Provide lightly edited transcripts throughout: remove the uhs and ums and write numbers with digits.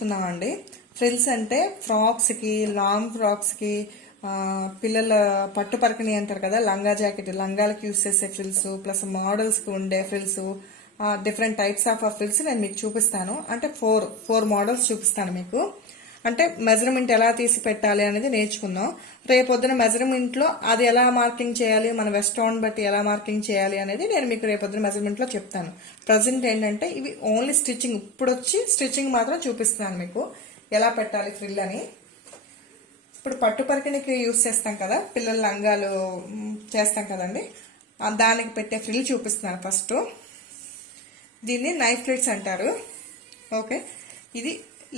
నేర్చుకుందామండి. Frills అంటే ఫ్రాక్స్కి, long ఫ్రాక్స్కి, పిల్లల పట్టు పరికిణి అంటారు కదా, లంగా జాకెట్, లంగాలకి యూస్ చేసే ఫ్రిల్స్, ప్లస్ మోడల్స్కి ఉండే frills, different types of frills నేను మీకు చూపిస్తాను. అంటే ఫోర్ మోడల్స్ చూపిస్తాను మీకు. అంటే మెజర్మెంట్ ఎలా తీసి పెట్టాలి అనేది నేర్చుకుందాం. రేపొద్దున మెజర్మెంట్ లో అది ఎలా మార్కింగ్ చేయాలి, మన వెస్ట్రన్ బట్టి ఎలా మార్కింగ్ చేయాలి అనేది నేను మీకు రేపొద్దున మెజర్మెంట్ లో చెప్తాను. ప్రజెంట్ ఏంటంటే ఇవి ఓన్లీ స్టిచ్చింగ్, ఇప్పుడు వచ్చి స్టిచ్చింగ్ మాత్రం చూపిస్తున్నాను మీకు ఎలా పెట్టాలి ఫ్రిల్ అని. ఇప్పుడు పట్టు పరికిణికి యూస్ చేస్తాం కదా, పిల్లల లంగాలు చేస్తాం కదండి, దానికి పెట్టే ఫ్రిల్ చూపిస్తున్నాను. ఫస్ట్ దీన్ని నైఫ్ ఫ్రిల్స్ అంటారు. ఓకే, ఇది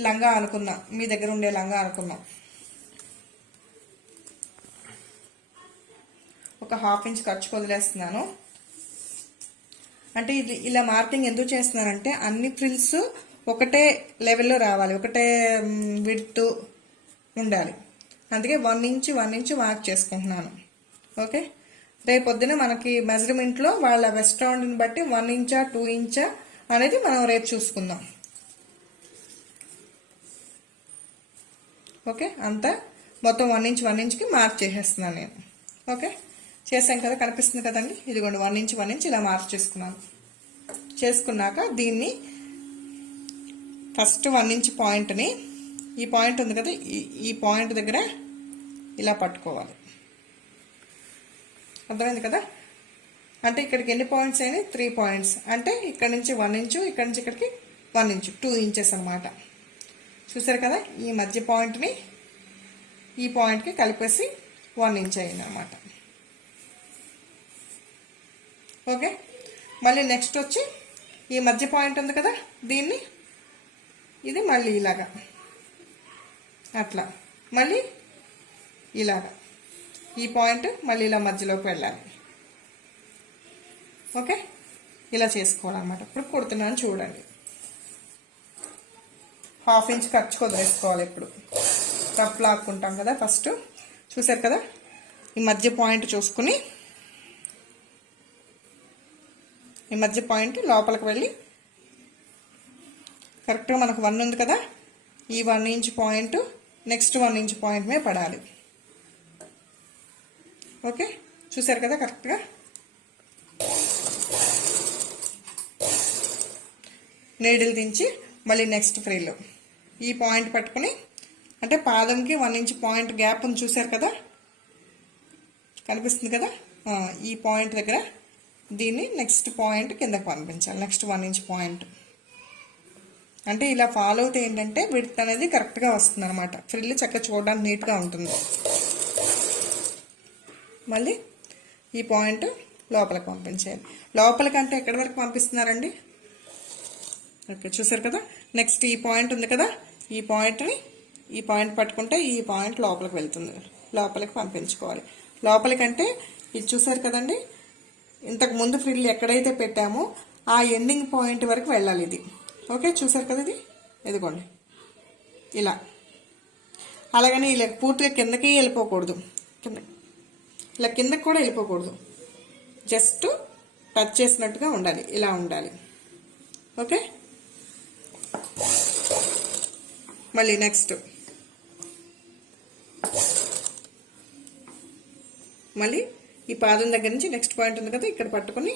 లంగా అనుకుందాం, మీ దగ్గర ఉండే లంగా అనుకుందాం. ఒక 1/2 ఇంచ్ ఖర్చు వదిలేస్తున్నాను. అంటే ఇది ఇలా మార్కింగ్ ఎందుకు చేస్తున్నానంటే అన్ని ఫ్రిల్స్ ఒకటే లెవెల్లో రావాలి, ఒకటే విడ్త్ ఉండాలి. అందుకే 1 ఇంచ్ మార్క్ చేసుకుంటున్నాను. ఓకే, రేపు పొద్దున మనకి మెజర్మెంట్లో వాళ్ళ వెస్ట్రన్ బట్టి 1 ఇంచా 2 ఇంచా అనేది మనం రేపు చూసుకుందాం. ఓకే, అంతా మొత్తం 1 ఇంచ్కి మార్క్ చేసేస్తున్నాను నేను. ఓకే, చేసాం కదా, కనిపిస్తుంది కదండి, ఇదిగోండి 1 ఇంచ్ ఇలా మార్క్ చేసుకున్నాను. చేసుకున్నాక దీన్ని ఫస్ట్ 1 ఇంచ్ పాయింట్ని, ఈ పాయింట్ ఉంది కదా, ఈ పాయింట్ దగ్గర ఇలా పట్టుకోవాలి. అర్థమైంది కదా. అంటే ఇక్కడికి ఎన్ని పాయింట్స్ అయినాయి, 3 పాయింట్స్. అంటే ఇక్కడ నుంచి 1 ఇంచు, ఇక్కడ నుంచి ఇక్కడికి 1 ఇంచు, 2 ఇంచెస్ అనమాట. చూసారు కదా, ఈ మధ్య పాయింట్ని ఈ పాయింట్కి కలిపేసి 1 ఇంచ్ అయింది అనమాట. ఓకే, మళ్ళీ నెక్స్ట్ వచ్చి ఈ మధ్య పాయింట్ ఉంది కదా, దీన్ని ఇది మళ్ళీ ఇలాగా, అట్లా మళ్ళీ ఇలాగా ఈ పాయింట్ మళ్ళీ ఇలా మధ్యలోకి వెళ్ళాలి. ఓకే, ఇలా చేసుకోవాలన్నమాట. ఇప్పుడు కుడుతున్నాను చూడండి. 1/2 ఇంచ్ ఖర్చు వదిలేసుకోవాలి. ఇప్పుడు రఫ్ లాక్కుంటాం కదా ఫస్ట్, చూసారు కదా, ఈ మధ్య పాయింట్ చూసుకుని ఈ మధ్య పాయింట్ లోపలికి వెళ్ళి కరెక్ట్గా మనకు 1 ఉంది కదా, ఈ 1 inch point next 1 inch point మీద పడాలి. ఓకే, చూసారు కదా, కరెక్ట్గా నీడిల్ దించి మళ్ళీ నెక్స్ట్ ఫ్రిల్ ఈ పాయింట్ పట్టుకుని, అంటే పాదంకి 1 ఇంచ్ పాయింట్ గ్యాప్ ఉంది, చూసారు కదా, కనిపిస్తుంది కదా, ఈ పాయింట్ దగ్గర దీన్ని నెక్స్ట్ పాయింట్ కిందకి పంపించాలి, నెక్స్ట్ 1 ఇంచ్ పాయింట్. అంటే ఇలా ఫాలో అవుతే ఏంటంటే విడ్త్ అనేది కరెక్ట్గా వస్తుంది అనమాట. ఫ్రిల్ చక్కగా చూడడానికి నీట్గా ఉంటుంది. మళ్ళీ ఈ పాయింట్ లోపలికి పంపించాలి. లోపలికంటే ఎక్కడి వరకు పంపిస్తున్నారండి, ఓకే చూసారు కదా, నెక్స్ట్ ఈ పాయింట్ ఉంది కదా, ఈ పాయింట్ పట్టుకుంటే ఈ పాయింట్ లోపలికి వెళ్తుంది, లోపలికి పంపించుకోవాలి. లోపలికంటే ఇది చూసారు కదండి, ఇంతకు ముందు ఫ్రిల్ ఎక్కడైతే పెట్టామో ఆ ఎండింగ్ పాయింట్ వరకు వెళ్ళాలి ఇది. ఓకే, చూసారు కదా, ఇదిగోండి ఇలా. అలాగని ఇలా పూర్తిగా కిందకి వెళ్ళిపోకూడదు, ఇలా కిందకి కూడా వెళ్ళిపోకూడదు, జస్ట్ టచ్ చేసినట్టుగా ఉండాలి, ఇలా ఉండాలి. ఓకే, మళ్ళీ నెక్స్ట్ మళ్ళీ ఈ పాదం దగ్గర నుంచి నెక్స్ట్ పాయింట్ ఉంది కదా, ఇక్కడ పట్టుకుని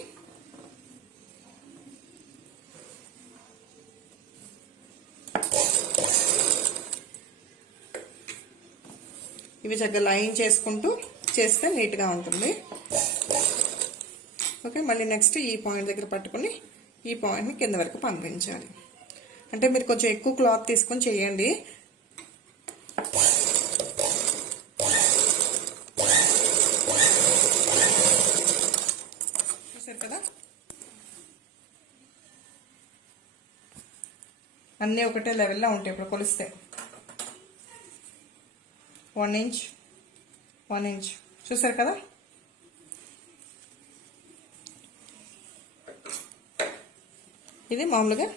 ఇవి చక్కగా లైన్ చేసుకుంటూ చేస్తే నీట్గా ఉంటుంది. ఓకే, మళ్ళీ నెక్స్ట్ ఈ పాయింట్ దగ్గర పట్టుకుని ఈ పాయింట్ని కింద వరకు పంపించాలి. అంటే మీరు కొంచెం ఎక్కువ క్లాత్ తీసుకొని చేయండి. చూసారు కదా, అన్నీ ఒకటే లెవెల్లో ఉంటాయి. ఇప్పుడు కొలిస్తే 1 ఇంచ్ చూసారు కదా. ఇది మామూలుగా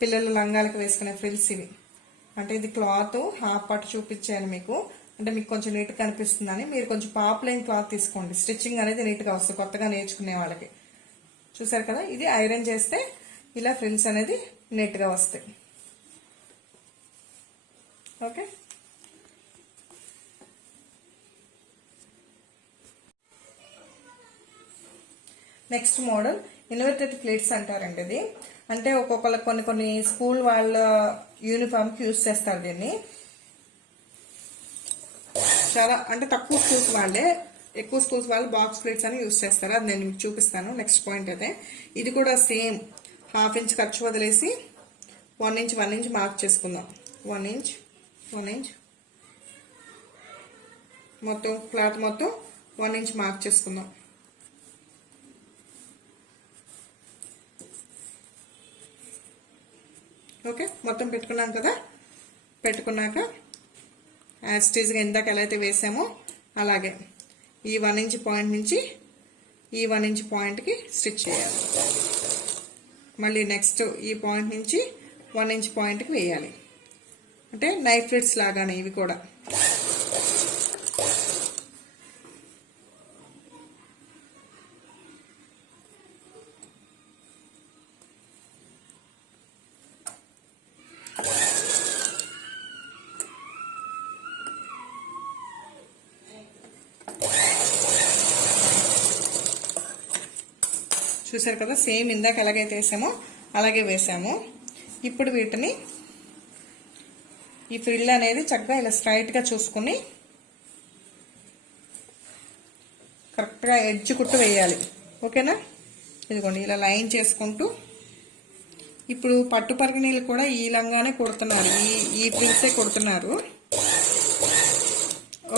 పిల్లల లంగాలకు వేసుకునే ఫ్రిల్స్ ఇవి. అంటే ఇది క్లాత్ హాఫ్ పార్ట్ చూపించాను మీకు, అంటే మీకు కొంచెం నీట్గా కనిపిస్తుందని. మీరు కొంచెం పాప్లైన్ క్లాత్ తీసుకోండి, స్టిచ్చింగ్ అనేది నీట్గా వస్తుంది కొత్తగా నేర్చుకునే వాళ్ళకి. చూసారు కదా, ఇది ఐరన్ చేస్తే ఇలా ఫ్రిల్స్ అనేది నీట్గా వస్తాయి. Okay. Next model inverted plates అంటారండి. ఇది అంటే ఒక్కొక్కరు కొన్ని స్కూల్ వాళ్ళ యూనిఫామ్ కి యూజ్ చేస్తారు దీన్ని. చాలా అంటే తక్కువ స్కూల్స్ వాళ్ళే, ఎక్కువ స్కూల్స్ వాళ్ళు బాక్స్ ప్లేట్స్ అని యూజ్ చేస్తారు. అది నేను మీకు చూపిస్తాను. నెక్స్ట్ పాయింట్ అయితే ఇది కూడా సేమ్ 1/2 ఇంచ్ ఖర్చు వదిలేసి 1 ఇంచ్ మార్క్ చేసుకుందాం. 1 ఇంచ్ మొత్తం క్లాత్ మొత్తం 1 ఇంచ్ మార్క్ చేసుకుందాం. ఓకే, మొత్తం పెట్టుకున్నాం కదా. పెట్టుకున్నాక యాజ్ టీజ్గా ఇందాక ఎలా అయితే వేసామో అలాగే ఈ 1 ఇంచ్ పాయింట్ నుంచి ఈ 1 ఇంచ్ పాయింట్కి స్టిచ్ చేయాలి. మళ్ళీ నెక్స్ట్ ఈ పాయింట్ నుంచి 1 ఇంచ్ పాయింట్కి వేయాలి. అంటే నైఫ్ ఫ్లిట్స్ లాగానే ఇవి కూడా. చూసారు కదా, సేమ్ ఇందాక ఎలాగైతే వేసామో అలాగే వేసాము. ఇప్పుడు వీటిని ఈ ఫ్రిల్ అనేది చక్కగా ఇలా స్ట్రైట్గా చూసుకుని కరెక్ట్గా ఎడ్జ్ కుట్టు వేయాలి. ఓకేనా, ఇదిగోండి ఇలా లైన్ చేసుకుంటూ. ఇప్పుడు పట్టు పరికిణీలు కూడా ఈ లంగానే కుడుతున్నారు, ఈ ఫ్రిల్సే కుడుతున్నారు.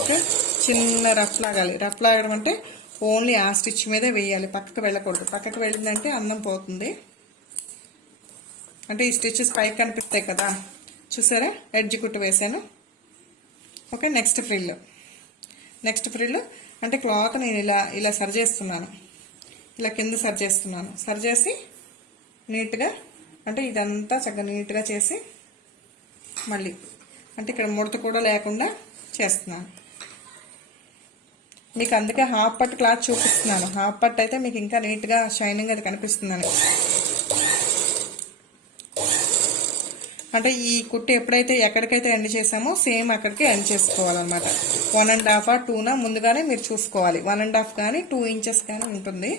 ఓకే, చిన్న రఫ్ లాగాలి. రఫ్ లాగడం అంటే ఓన్లీ ఆ స్టిచ్ మీదే వేయాలి, పక్కకు వెళ్ళకూడదు. పక్కకు వెళ్ళిందంటే అందం పోతుంది. అంటే ఈ స్టిచెస్ పైకి కనిపిస్తాయి కదా, చూసారా, ఎడ్జ్ కుట్టు వేసాను. ఓకే, నెక్స్ట్ ఫ్రిల్ అంటే క్లాత్ నేను ఇలా సరి చేస్తున్నాను. ఇలా కింద సరి చేస్తున్నాను. సరి చేసి నీట్గా అంటే ఇదంతా చక్కగా నీట్గా చేసి మళ్ళీ అంటే ఇక్కడ ముడత కూడా లేకుండా చేస్తున్నాను. మీకు అందుకే హాఫ్ పట్ క్లాత్ చూపిస్తున్నాను. హాఫ్ పట్ అయితే మీకు ఇంకా నీట్గా షైనింగ్ అది కనిపిస్తుందని. అంటే ఈ కుట్టు ఎప్పుడైతే ఎక్కడికైతే ఎండ్ చేసామో సేమ్ అక్కడికి ఎండ్ చేసుకోవాలన్నమాట. 1.5 2 ముందుగానే మీరు చూసుకోవాలి. 1.5 కానీ 2 ఇంచెస్ కానీ ఉంటుంది.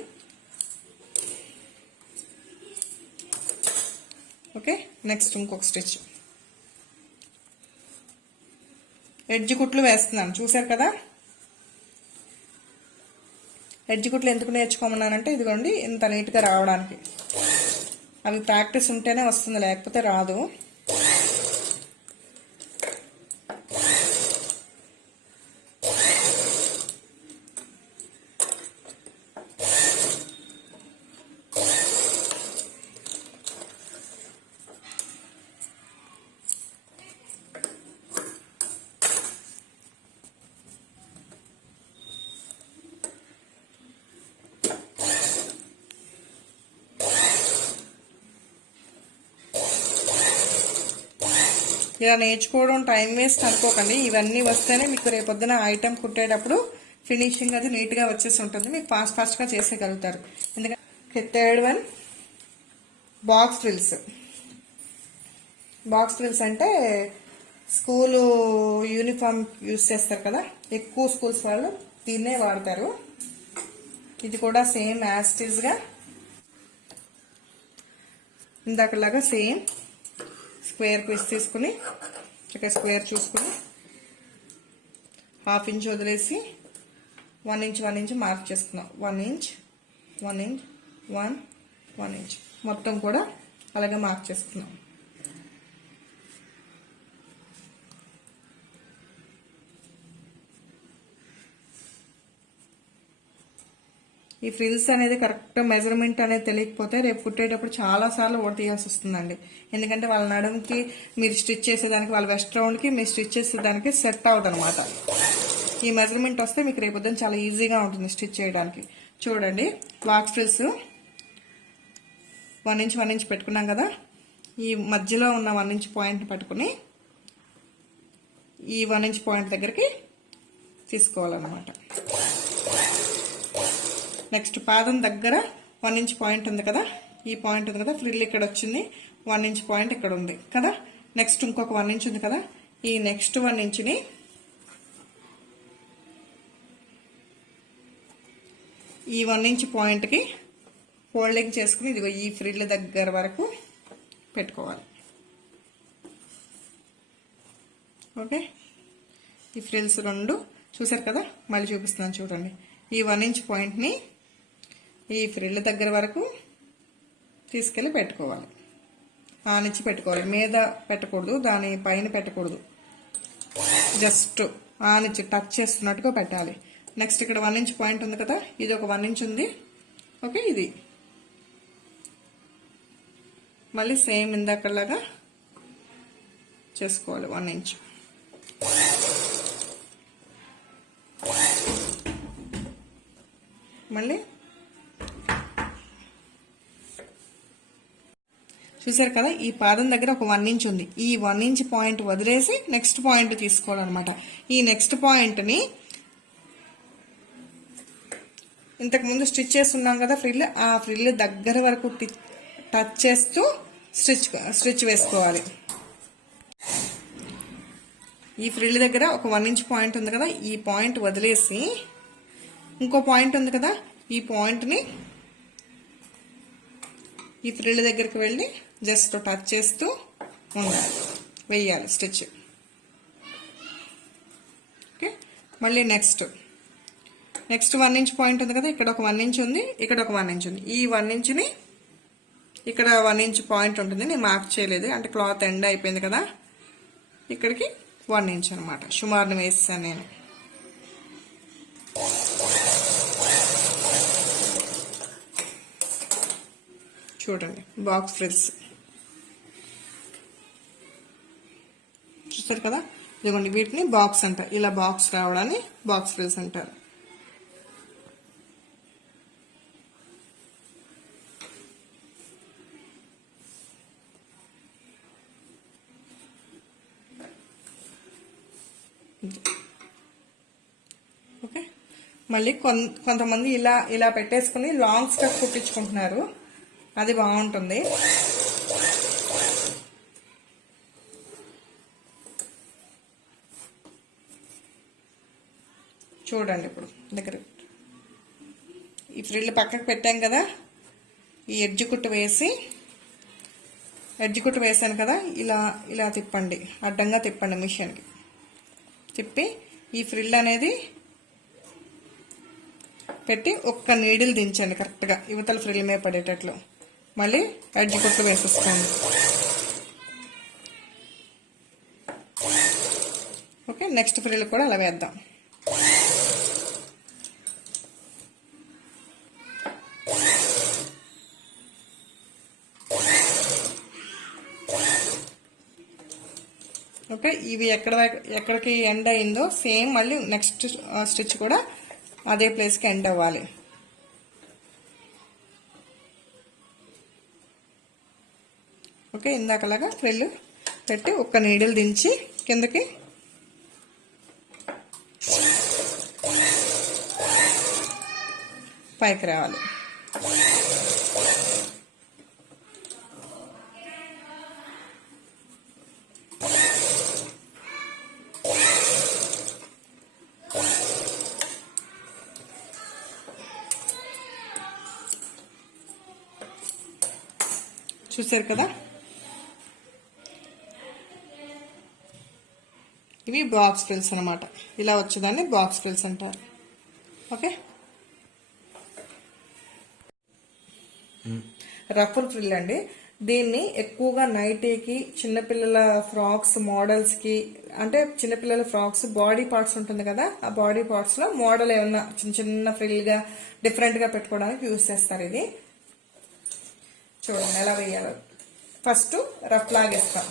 ఓకే, నెక్స్ట్ ఇంకొక స్టిచ్ ఎడ్జ్ కుట్లు వేస్తున్నాను. చూసారు కదా, ఎడ్జ్ కుట్లు ఎందుకు నేర్చుకోమన్నానంటే ఇదిగోండి ఇంత నీట్గా రావడానికి. అవి ప్రాక్టీస్ ఉంటేనే వస్తుంది, లేకపోతే రాదు. ఇలా నేర్చుకోవడం టైం వేస్ట్ అనుకోకండి. ఇవన్నీ వస్తేనే మీకు రేపొద్దున ఐటమ్ కుట్టేటప్పుడు ఫినిషింగ్ అది నీట్గా వచ్చేసి ఉంటుంది. మీకు ఫాస్ట్గా చేసేయగలుగుతారు. ఎందుకంటే థర్డ్ వన్ బాక్స్ ఫ్రిల్స్ అంటే స్కూలు యూనిఫామ్ యూజ్ చేస్తారు కదా, ఎక్కువ స్కూల్స్ వాళ్ళు దీన్నే వాడతారు. ఇది కూడా సేమ్ యాజ్ ఇట్ ఈజ్ గా ఇందాకలాగా సేమ్ స్క్వేర్ పీస్ తీసుకుని ఇక్కడ స్క్వేర్ చూసుకుని 1/2 ఇంచ్ వదిలేసి 1 ఇంచ్ మార్క్ చేసుకున్నాం. 1 ఇంచ్ 1 ఇంచ్ మొత్తం కూడా అలాగే మార్క్ చేసుకున్నాం. ఈ ఫ్రిల్స్ అనేది కరెక్ట్ మెజర్మెంట్ అనేది తెలియకపోతే రేపు కుట్టేటప్పుడు చాలా సార్లు ఓడతీయాల్సి వస్తుందండి. ఎందుకంటే వాళ్ళ నడుముకి మీరు స్టిచ్ చేసేదానికి, వాళ్ళ వెస్ట్ రౌండ్కి మీరు స్టిచ్ చేసేదానికి సెట్ అవ్వదు అనమాట. ఈ మెజర్మెంట్ వస్తే మీకు రేపొద్దున చాలా ఈజీగా ఉంటుంది స్టిచ్ చేయడానికి. చూడండి, బాక్స్ ఫ్రిల్స్ 1 ఇంచ్ పెట్టుకున్నాం కదా, ఈ మధ్యలో ఉన్న 1 ఇంచ్ పాయింట్ పట్టుకుని ఈ 1 ఇంచ్ పాయింట్ దగ్గరికి తీసుకోవాలన్నమాట. నెక్స్ట్ పాదం దగ్గర 1 ఇంచ్ పాయింట్ ఉంది కదా, ఈ పాయింట్ ఉంది కదా, ఫ్రిల్ ఇక్కడ వచ్చింది, 1 ఇంచ్ పాయింట్ ఇక్కడ ఉంది కదా. నెక్స్ట్ ఇంకొక 1 ఇంచ్ ఉంది కదా, ఈ నెక్స్ట్ 1 ఇంచుని ఈ 1 ఇంచ్ పాయింట్కి ఫోల్డింగ్ చేసుకుని ఇదిగో ఈ ఫ్రిల్ దగ్గర వరకు పెట్టుకోవాలి. ఓకే, ఈ ఫ్రిల్స్ 2 చూసారు కదా, మళ్ళీ చూపిస్తున్నాను చూడండి. ఈ 1 ఇంచ్ పాయింట్ని ఈ ఫ్రిల్ దగ్గర వరకు తీసుకెళ్ళి పెట్టుకోవాలి. ఆనిచ్చి పెట్టుకోవాలి, మీద పెట్టకూడదు, దాని పైన పెట్టకూడదు, జస్ట్ ఆనిచ్చి టచ్ చేస్తున్నట్టుగా పెట్టాలి. నెక్స్ట్ ఇక్కడ 1 ఇంచ్ పాయింట్ ఉంది కదా, ఇది ఒక 1 ఇంచ్ ఉంది. ఓకే, ఇది మళ్ళీ సేమ్ ఇందాకలాగా చేసుకోవాలి 1 ఇంచ్. మళ్ళీ చూసారు కదా, ఈ పాదం దగ్గర ఒక 1 ఇంచ్ ఉంది. ఈ 1 ఇంచ్ పాయింట్ వదిలేసి నెక్స్ట్ పాయింట్ తీసుకోవాలన్నమాట. ఈ నెక్స్ట్ పాయింట్ని ఇంతకుముందు స్టిచ్ చేస్తున్నాం కదా ఫ్రిల్, ఆ ఫ్రిల్ దగ్గర వరకు టచ్ చేస్తూ స్టిచ్ వేసుకోవాలి. ఈ ఫ్రిల్ దగ్గర ఒక 1 ఇంచ్ పాయింట్ ఉంది కదా, ఈ పాయింట్ వదిలేసి ఇంకో పాయింట్ ఉంది కదా, ఈ పాయింట్ని ఈ ఫ్రిల్ దగ్గరికి వెళ్ళి జస్ట్ టచ్ చేస్తూ ఉండాలి, వేయాలి స్టిచ్. ఓకే, మళ్ళీ నెక్స్ట్ 1 ఇంచ్ పాయింట్ ఉంది కదా, ఇక్కడ ఒక 1 ఇంచ్ ఉంది, ఇక్కడ ఒక 1 ఇంచ్ ఉంది. ఈ 1 ఇంచ్ని ఇక్కడ 1 ఇంచ్ పాయింట్ ఉంటుంది, నేను మార్క్ చేయలేదు అంటే క్లాత్ ఎండ్ అయిపోయింది కదా, ఇక్కడికి 1 ఇంచ్ అనమాట సుమారుని వేసాను నేను. చూడండి, బాక్స్ ఫ్రిల్స్ చూస్తారు కదా, ఇదిగోండి వీటిని బాక్స్ అంటారు. ఇలా బాక్స్ రావడాన్ని బాక్స్ ఫ్రిల్స్ అంటారు. ఓకే, మళ్ళీ కొంతమంది ఇలా పెట్టేసుకుని లాంగ్ స్కర్ట్ కుట్టించుకుంటున్నారు, అది బాగుంటుంది. చూడండి, ఇప్పుడు దగ్గర ఈ ఫ్రిల్ పక్కకు పెట్టాం కదా, ఈ ఎడ్జ్ కుట్టు వేసాను కదా, ఇలా తిప్పండి, అడ్డంగా తిప్పండి మిషన్కి తిప్పి ఈ ఫ్రిల్ అనేది పెట్టి ఒక్క నీడిల్ దించండి కరెక్ట్గా యువతల ఫ్రిల్ మీద పడేటట్లు. మళ్ళీ ఎడ్జ్ కుట్లు వేసేసుకోండి. ఓకే, నెక్స్ట్ ఫ్రిల్ కూడా అలా వేద్దాం. ఓకే, ఇవి ఎక్కడికి ఎండ్ అయిందో సేమ్ మళ్ళీ నెక్స్ట్ స్టిచ్ కూడా అదే ప్లేస్కి ఎండ్ అవ్వాలి. ఓకే, ఇందాకలాగా ఫ్రిల్ పెట్టి ఒక్క నీడిల్ దించి కిందకి పైకి రావాలి. చూసారు కదా, ఇవి బాక్స్ ఫ్రిల్స్ అనమాట. ఇలా వచ్చేదాన్ని బాక్స్ ఫ్రిల్స్ అంటారు. ఓకే, రఫుల్ ఫ్రిల్ అండి. దీన్ని ఎక్కువగా నైటీకి, చిన్నపిల్లల ఫ్రాక్స్ మోడల్స్కి, అంటే చిన్నపిల్లల ఫ్రాక్స్ బాడీ పార్ట్స్ ఉంటుంది కదా, ఆ బాడీ పార్ట్స్లో మోడల్ ఏమన్నా చిన్న ఫ్రిల్గా డిఫరెంట్గా పెట్టుకోవడానికి యూజ్ చేస్తారు. ఇది చూడండి ఎలా వేయాలో. ఫస్ట్ రఫ్ లాగేస్తాం,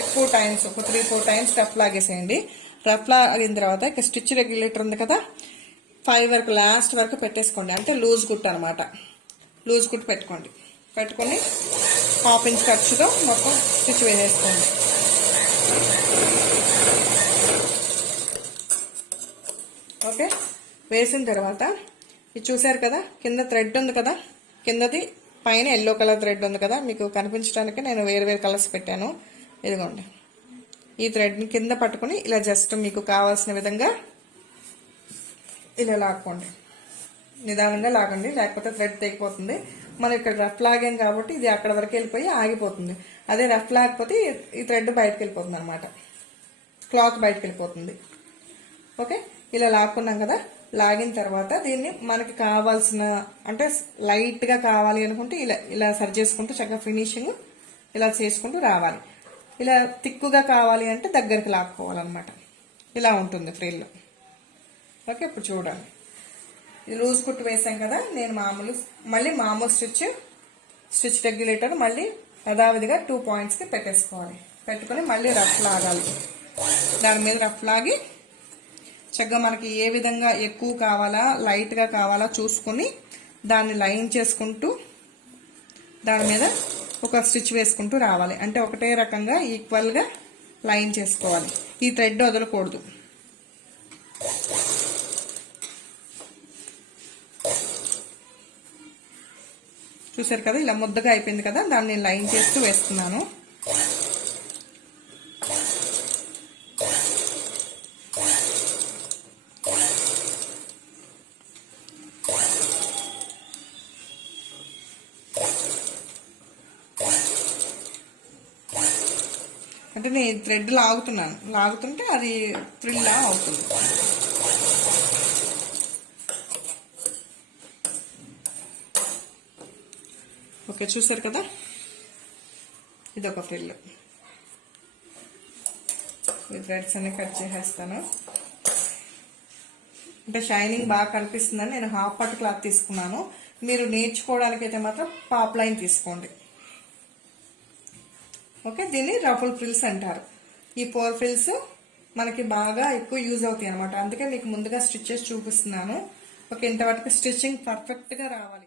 ఎక్కువ టైమ్స్, ఒక 3-4 టైమ్స్ రఫ్ లాగేసేయండి. రఫ్ లాగిన తర్వాత ఇక స్టిచ్ రెగ్యులేటర్ ఉంది కదా, 5 వరకు లాస్ట్ వరకు పెట్టేసుకోండి. అంటే లూజ్ కుట్ అనమాట, లూజ్ కుట్ పెట్టుకోండి. పెట్టుకొని 1/2 ఇంచ్ ఖర్చుతో మొత్తం స్టిచ్ వేసేసుకోండి. ఓకే, వేసిన తర్వాత ఇది చూసారు కదా, కింద థ్రెడ్ ఉంది కదా, కిందది పైన ఎల్లో కలర్ థ్రెడ్ ఉంది కదా, మీకు కనిపించడానికి నేను వేరు కలర్స్ పెట్టాను. ఇదిగోండి, ఈ థ్రెడ్ని కింద పట్టుకొని ఇలా జస్ట్ మీకు కావాల్సిన విధంగా ఇలా లాక్కోండి. నిదానంగా లాగండి, లేకపోతే థ్రెడ్ తెగిపోతుంది. మనం ఇక్కడ రఫ్ లాగాం కాబట్టి ఇది అక్కడ వరకు వెళ్ళిపోయి ఆగిపోతుంది. అదే రఫ్ లాగకపోతే ఈ థ్రెడ్ బయటకు వెళ్ళిపోతుంది అనమాట, క్లాత్ బయటకు వెళ్ళిపోతుంది. ఓకే, ఇలా లాక్కున్నాం కదా. లాగిన తర్వాత దీన్ని మనకి కావాల్సిన అంటే లైట్గా కావాలి అనుకుంటే ఇలా ఇలా సరి చేసుకుంటూ చక్కగా ఫినిషింగ్ ఇలా చేసుకుంటూ రావాలి. ఇలా తిక్కుగా కావాలి అంటే దగ్గరికి లాక్కోవాలన్నమాట. ఇలా ఉంటుంది ఫ్రిల్. ఓకే, ఇప్పుడు చూడండి, ఇది లూజ్ కుట్టు వేసాం కదా. నేను మళ్ళీ మామూలు స్టిచ్ రెగ్యులేటర్ మళ్ళీ యథావిధిగా 2 పాయింట్స్కి పెట్టేసుకోవాలి. పెట్టుకొని మళ్ళీ రఫ్ లాగాలి. దాని మీద రఫ్ లాగి చక్కగా మనకి ఏ విధంగా ఎక్కువ కావాలా లైట్గా కావాలా చూసుకొని దాన్ని లైన్ చేసుకుంటూ దాని మీద ఒక స్టిచ్ వేసుకుంటూ రావాలి. అంటే ఒకటే రకంగా ఈక్వల్గా లైన్ చేసుకోవాలి. ఈ థ్రెడ్ వదలకూడదు. చూసారు కదా, ఇలా ముద్దగా అయిపోయింది కదా. దాన్ని లైన్ చేస్తూ వేస్తున్నాను. అంటే నేను థ్రెడ్ లాగుతుంటే అది ఫ్రిల్లా అవుతుంది. ఓకే, చూసారు కదా, ఇదొక ఫ్రిల్. ఈ థ్రెడ్స్ అన్ని కట్ చేసేస్తాను. అంటే షైనింగ్ బాగా కనిపిస్తుందని నేను హాఫ్ పట్టు క్లాత్ తీసుకున్నాను. మీరు నేర్చుకోవడానికి అయితే మాత్రం పాప్ లైన్ తీసుకోండి. ఓకే, దీన్ని రఫుల్ ఫ్రిల్స్ అంటారు. ఈ 4 ఫ్రిల్స్ మనకి బాగా ఎక్కువ యూజ్ అవుతాయి అనమాట. అందుకే మీకు ముందుగా స్టిచ్చెస్ చూపిస్తున్నాను. ఓకే, ఇంతవరకు స్టిచ్చింగ్ పర్ఫెక్ట్గా రావాలి.